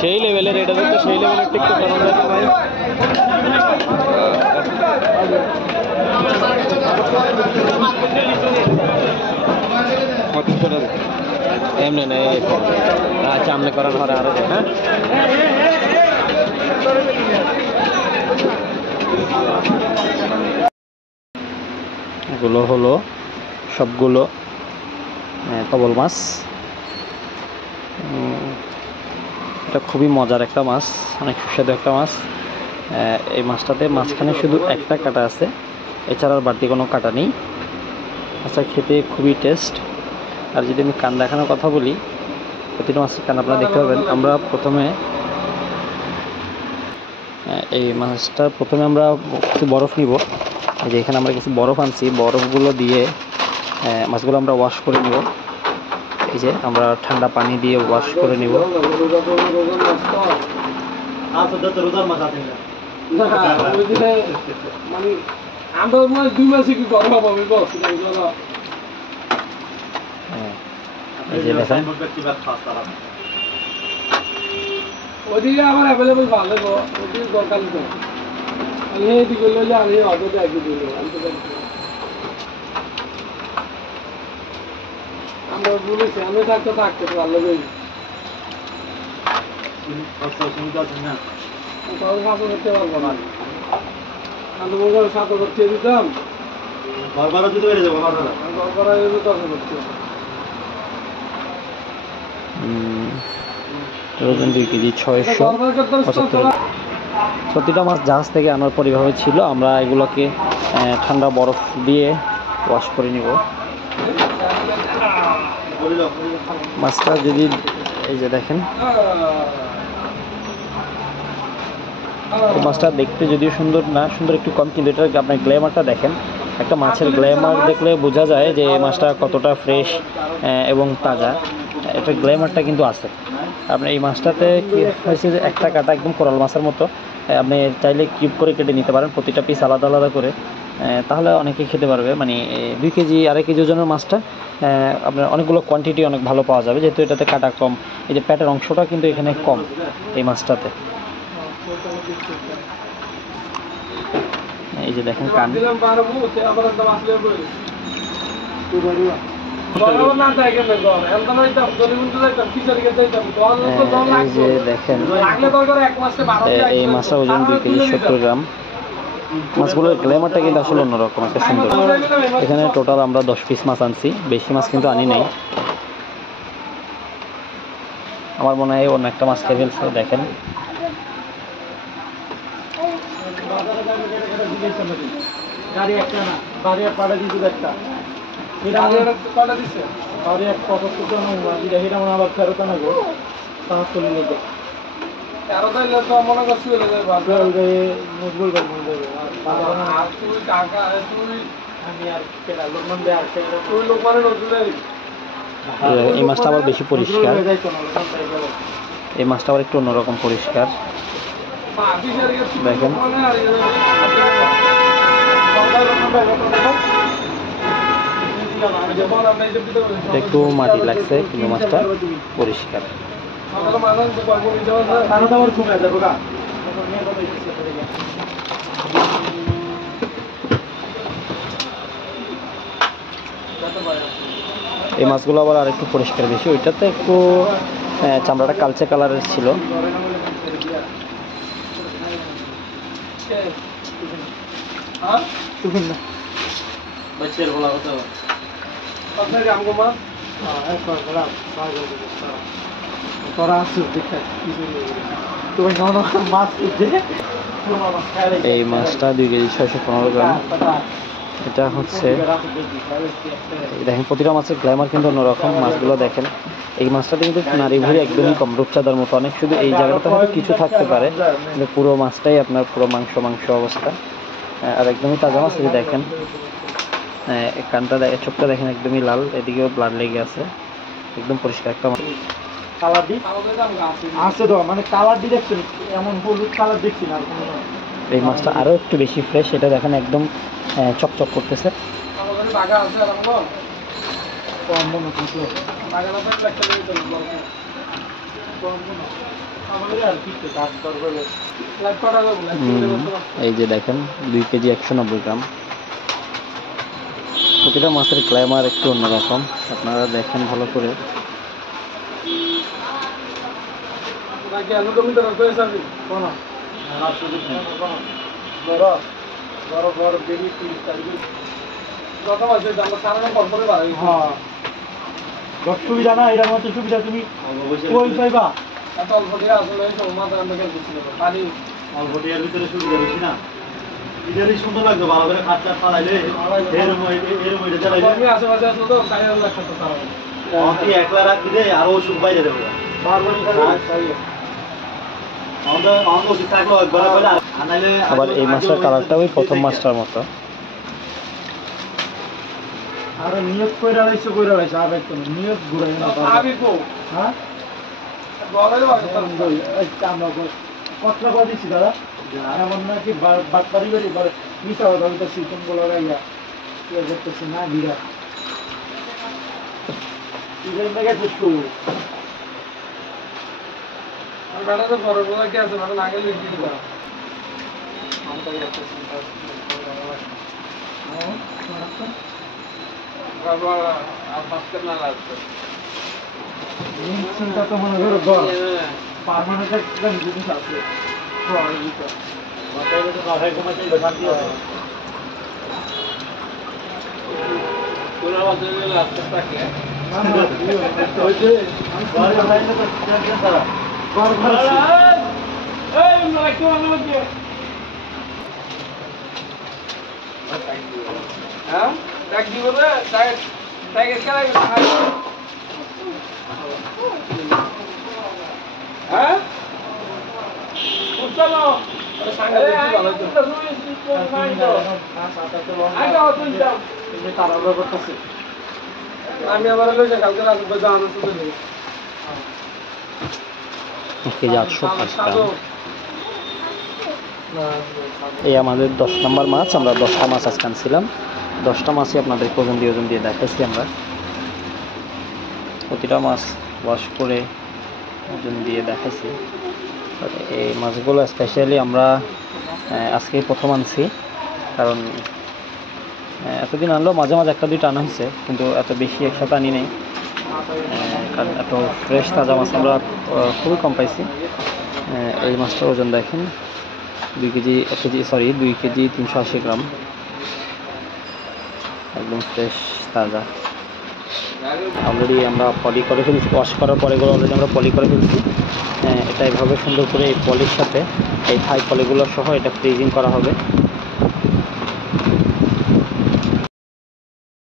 সেই লেভেলের, এটা দেখতে সেই লেভেলের টিকটক বানানো যায় ভাই। এমনি নেই, আচ্ছা আমনে করার পরে আরো যায়। হ্যাঁ এগুলো হলো সবগুলো কবল মাছ। এটা খুবই মজার একটা মাছ, অনেক সুস্বাদু একটা মাছ। এই মাছটাতে মাঝখানে শুধু একটা কাঁটা আছে, এছাড়া আর বাড়তি কোনো কাঁটা নেই। আচ্ছা, খেতে খুবই টেস্ট। আর যদি আমি কান দেখানোর কথা বলি, প্রতিটা মাছের কান আপনারা দেখতে পাবেন। আমরা প্রথমে এই মাছটা আমরা কিছু বরফ নিব। এই যে এখানে আমরা কিছু বরফ আনছি, বরফগুলো দিয়ে মাছগুলো আমরা ওয়াশ করে নিব। এই যে আমরা ঠান্ডা পানি দিয়ে ওয়াশ করে নিব। ওদিকে আমার অ্যাভেলেবল ভালো গো, ওদিকে দরকার তো আমি এইদিকে লই যা, আমি অটো দেখ দিল আমরা বলেছি আমি থাকতে ভালো গই। আচ্ছা শুনতে আছেন না, তাহলে সাথে করতে পারবো না। আমি বলবো সাথে করতে দিতাম, বারবার দিতে পেরে যাবো, বারবার এলো তো করতে। ওজন 2 কেজি 675। প্রতিটা মাছ জাহাজ থেকে আনার পর এভাবে ছিল। আমরা এগুলোকে ঠান্ডা বরফ দিয়ে ওয়াশ করে নিব। মাছটা যদি এই যে দেখেন, এই মাছটা দেখতে যদিও সুন্দর না, সুন্দর একটু কম, কিন্তু এটা আপনার গ্ল্যামারটা দেখেন। একটা মাছের গ্ল্যামার দেখলে বোঝা যায় যে এই মাছটা কতটা ফ্রেশ এবং তাজা। এটা গ্ল্যামারটা কিন্তু আছে। আপনি এই মাছটাতে কি হয়েছে যে একটা কাটা একদম কোরাল মাছের মতো। আপনি চাইলে কিউব করে কেটে নিতে পারেন, প্রতিটা পিস আলাদা আলাদা করে, তাহলে অনেকেই খেতে পারবে। মানে 2 কেজি 2.5 কেজি ওজনের মাছটা আপনার অনেকগুলো কোয়ান্টিটি অনেক ভালো পাওয়া যাবে, যেহেতু এটাতে কাটা কম। এই যে পেটের অংশটা কিন্তু এখানে কম এই মাছটাতে। এই যে দেখেন কান, এই মাছটা ওজন 2 কেজি 70 গ্রাম। মাছগুলোর গ্ল্যামারটা কিন্তু আসলে অন্যরকম একটা সুন্দর। এখানে টোটাল আমরা 10 পিস মাছ আনছি, বেশি মাছ কিন্তু আনি নাই। আমার মনে হয় অন্য একটা মাছ খেয়ে ফেলছে, দেখেন। এই মাছটা আবার বেশি পরিষ্কার, এই মাছটা আবার একটু অন্যরকম পরিষ্কার, দেখেন। একটু মাটি লাগছে, কিন্তু মাছটা পরিষ্কার। এই মাছগুলো আবার আরেকটু পরিষ্কার বেশি, ওইটাতে একটু চামড়াটা কালচে কালারের ছিল। এই মাছটা 2 কেজি 615 গ্রাম। এটা হচ্ছে দেখেন, প্রতিটা মাছের গ্ল্যামার কিন্তু অন্যরকম। মাছগুলো দেখেন, এই মাছটাতে কিন্তু নারী ভুঁড়ি একদমই কম, রূপচাঁদার মতো অনেক। শুধু এই জায়গাটা হয়তো কিছু থাকতে পারে, কিন্তু পুরো মাছটাই আপনার পুরো মাংস অবস্থা। আর একদমই তাজা মাছ। এই দেখেন কানটা, চোখটা দেখেন একদমই লাল, এদিকেও ব্লাড লেগে আছে, একদম পরিষ্কার একটা মাছ। কালার দি আছে তো, মানে কালার দি দেখছেন, এমন হলুদ কালার দেখছি না। এই মাছটা আরো একটু বেশি ফ্রেশ, এটা দেখেন একদম চকচক করতেছে। এই যে দেখেন 2 কেজি 190 গ্রাম। প্রতিটা মাছের গ্ল্যামার একটু অন্যরকম, আপনারা দেখেন ভালো করে। সুবিধা না, এটার মতো সুবিধা তুমি কই পাইবা? অল্প টিয়ার ভিতরে সুবিধা বেশি না, এটারই সুন্দর লাগবে। ভালো করে খাটটা ফালাইলে একলা রাখবি রে, আরো ওষুধ বাইরে দেবো। আবার এই মাছটার কালারটা ওই প্রথম মাছটার মতো। আরে নিয়োগ কইরা লাইছো আর একটু নিয়োগ ঘুরাই না পারবো। হ্যাঁ আমরা কতটা করে দিচ্ছি দাদা, এমন নাকি বাটপারি করি মিশা কথা বলতেছি কোনগুলো লাগাইয়া কেউ করতেছি না ভিড়া চিন্তা তো মনে করো পারমানেন্ট একটা জিনিস আছে। আমি আবার কালকে কেজি 805 গ্রাম। এই আমাদের 10 নম্বর মাছ। আমরা 10টা মাছ আজকে আনছিলাম, 10টা মাছই আপনাদের ওজন দিয়ে দেখাইছি আমরা। প্রতিটা মাছ ওয়াশ করে ওজন দিয়ে দেখাইছি। এই মাছগুলো স্পেশালি আমরা আজকে প্রথম আনছি, কারণ এতদিন আনলেও মাঝে মাঝে একটা দুইটা আনা হয়েছে, কিন্তু এত বেশি একসাথে আনি নেই, কারণ এত ফ্রেশ তাজা মাছ আমরা খুবই কম পাইছি। এই মাছটার ওজন দেখেন 2 কেজি 380 গ্রাম, একদম ফ্রেশ তাজা। অলরেডি আমরা পলি করে ফেলছি, ওয়াশ করার পরে এগুলো অলরেডি আমরা পলি করে ফেলছি। এটা এভাবে সুন্দর করে এই পলির সাথে এই থাই পলিগুলো সহ এটা ফ্রিজিং করা হবে।